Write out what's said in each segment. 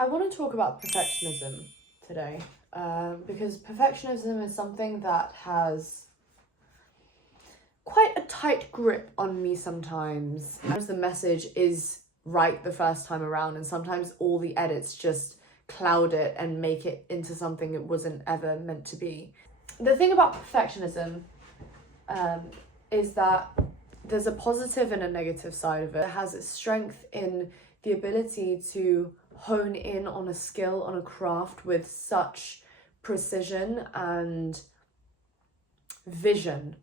I want to talk about perfectionism today because perfectionism is something that has quite a tight grip on me sometimes. Sometimes the message is right the first time around, and sometimes all the edits just cloud it and make it into something it wasn't ever meant to be. The thing about perfectionism is that there's a positive and a negative side of it. It has its strength in the ability to hone in on a skill, on a craft with such precision and vision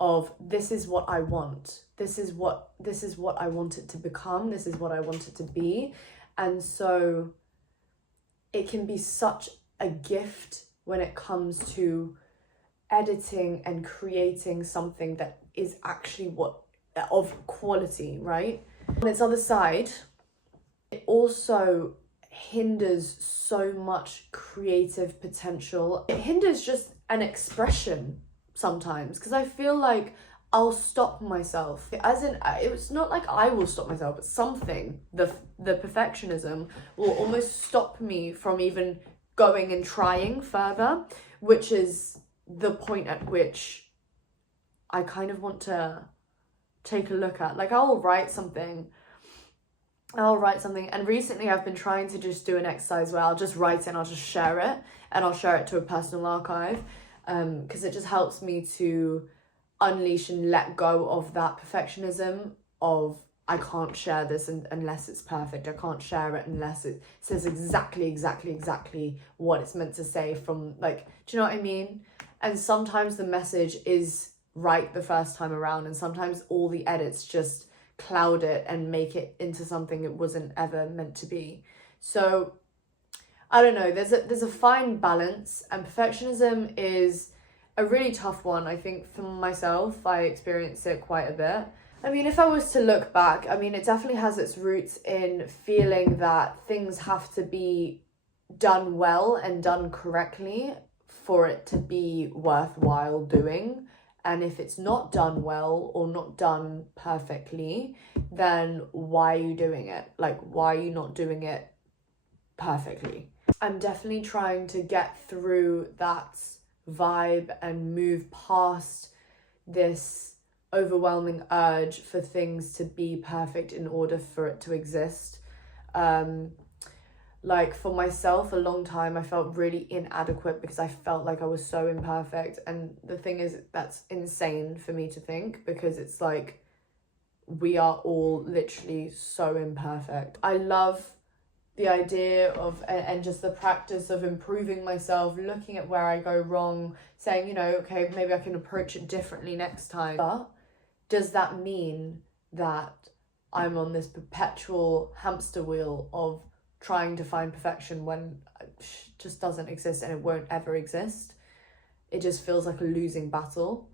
of this is what I want. This is what I want it to become. This is what I want it to be. And so it can be such a gift when it comes to editing and creating something that is actually of quality, right? On its other side, it also hinders so much creative potential. It hinders just an expression sometimes, because I feel like I'll stop myself. As in, it's not like I will stop myself, but something, the perfectionism will almost stop me from even going and trying further, which is the point at which I kind of want to take a look at. Like, I'll write something, and recently I've been trying to just do an exercise where I'll just write it and I'll just share it, and I'll share it to a personal archive, because it just helps me to unleash and let go of that perfectionism of I can't share this unless it's perfect. I can't share it unless it says exactly what it's meant to say from, like, do you know what I mean? And sometimes the message is right the first time around, and sometimes all the edits just cloud it and make it into something it wasn't ever meant to be. So I don't know, there's a fine balance, and perfectionism is a really tough one. I think for myself, I experience it quite a bit. I mean, if I was to look back, I mean, it definitely has its roots in feeling that things have to be done well and done correctly for it to be worthwhile doing. And if it's not done well or not done perfectly, then why are you doing it? Like, why are you not doing it perfectly? I'm definitely trying to get through that vibe and move past this overwhelming urge for things to be perfect in order for it to exist. Like, for myself, a long time I felt really inadequate because I felt like I was so imperfect, and the thing is, that's insane for me to think, because it's like we are all literally so imperfect. I love the idea of and just the practice of improving myself, looking at where I go wrong, saying, you know, okay, maybe I can approach it differently next time. But does that mean that I'm on this perpetual hamster wheel of trying to find perfection when it just doesn't exist and it won't ever exist? It just feels like a losing battle.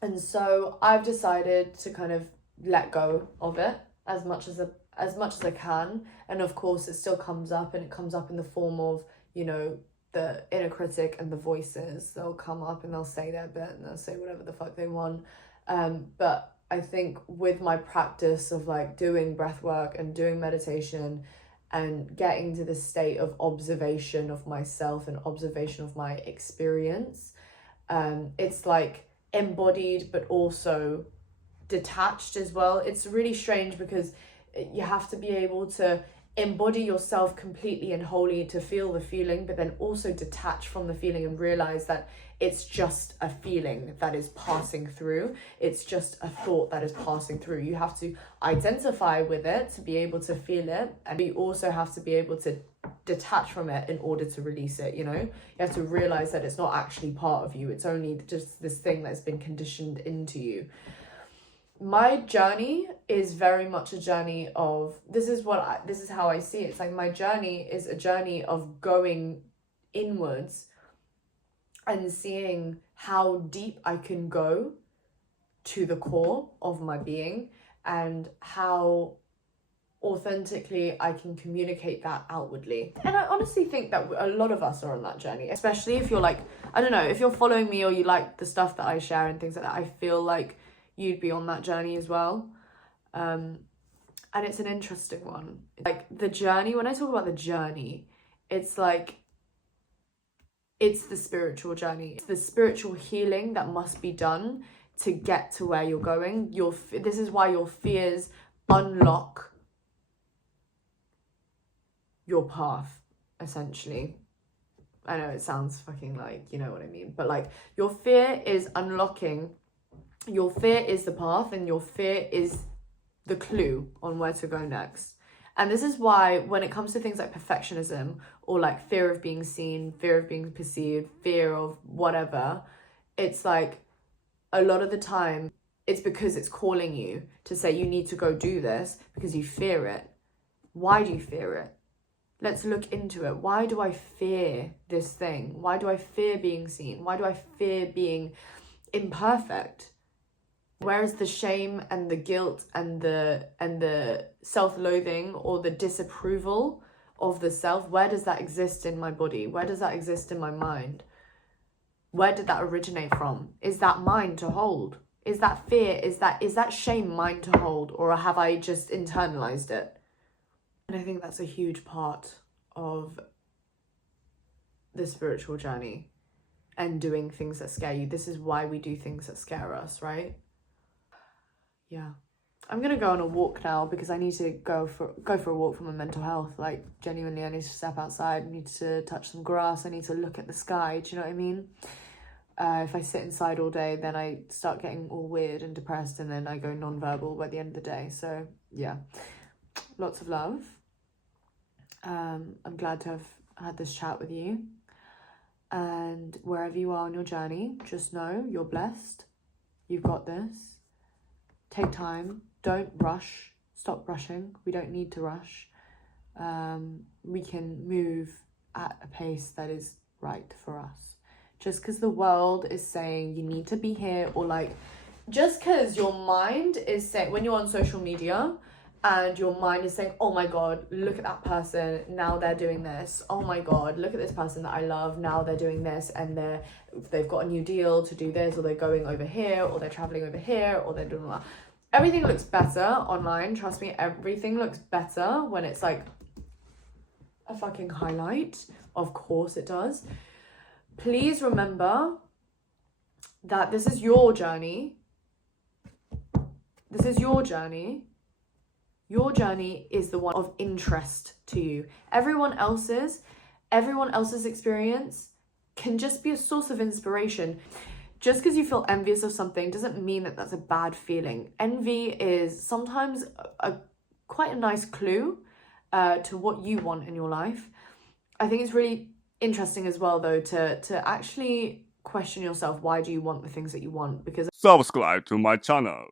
And so I've decided to kind of let go of it as much as I can. And of course it still comes up, and it comes up in the form of, you know, the inner critic and the voices. They'll come up and they'll say their bit and they'll say whatever the fuck they want. But I think with my practice of like doing breath work and doing meditation and getting to this state of observation of myself and observation of my experience, it's like embodied but also detached as well. It's really strange because you have to be able to embody yourself completely and wholly to feel the feeling, but then also detach from the feeling and realize that it's just a feeling that is passing through. It's just a thought that is passing through. You have to identify with it to be able to feel it, and you also have to be able to detach from it in order to release it, you know? You have to realize that it's not actually part of you. It's only just this thing that's been conditioned into you. My journey is very much a journey of, this is how I see it. It's like my journey is a journey of going inwards and seeing how deep I can go to the core of my being, and how authentically I can communicate that outwardly. And I honestly think that a lot of us are on that journey, especially if you're like, I don't know, if you're following me or you like the stuff that I share and things like that, I feel like you'd be on that journey as well. And it's an interesting one. Like the journey, when I talk about the journey, it's like, it's the spiritual journey. It's the spiritual healing that must be done to get to where you're going. This is why your fears unlock your path, essentially. I know it sounds fucking like, you know what I mean, but like your fear is unlocking, your fear is the path, and your fear is the clue on where to go next. And this is why when it comes to things like perfectionism or like fear of being seen, fear of being perceived, fear of whatever, it's like a lot of the time it's because it's calling you to say you need to go do this because you fear it. Why do you fear it? Let's look into it. Why do I fear this thing? Why do I fear being seen? Why do I fear being imperfect? Where is the shame and the guilt and the self-loathing or the disapproval of the self? Where does that exist in my body? Where does that exist in my mind? Where did that originate from? Is that mine to hold? Is that fear? Is that shame mine to hold? Or have I just internalized it? And I think that's a huge part of the spiritual journey and doing things that scare you. This is why we do things that scare us, right? Yeah. I'm gonna go on a walk now because I need to go for a walk for my mental health. Like genuinely, I need to step outside, I need to touch some grass, I need to look at the sky, do you know what I mean? If I sit inside all day, then I start getting all weird and depressed, and then I go non-verbal by the end of the day. So yeah, lots of love. I'm glad to have had this chat with you, and wherever you are on your journey, just know you're blessed. You've got this. Take time. Don't rush. Stop rushing. We don't need to rush. We can move at a pace that is right for us. Just because the world is saying you need to be here, or like, just because your mind is saying, when you're on social media and your mind is saying, oh my God, look at that person, now they're doing this. Oh my God, look at this person that I love, now they're doing this, and they've got a new deal to do this, or they're going over here, or they're traveling over here, or they're doing that. Everything looks better online, trust me, everything looks better when it's like a fucking highlight. Of course it does. Please remember that this is your journey. This is your journey. Your journey is the one of interest to you. Everyone else's experience can just be a source of inspiration. Just because you feel envious of something doesn't mean that that's a bad feeling. Envy is sometimes quite a nice clue to what you want in your life. I think it's really interesting as well, though, to actually question yourself, why do you want the things that you want? Because subscribe to my channel.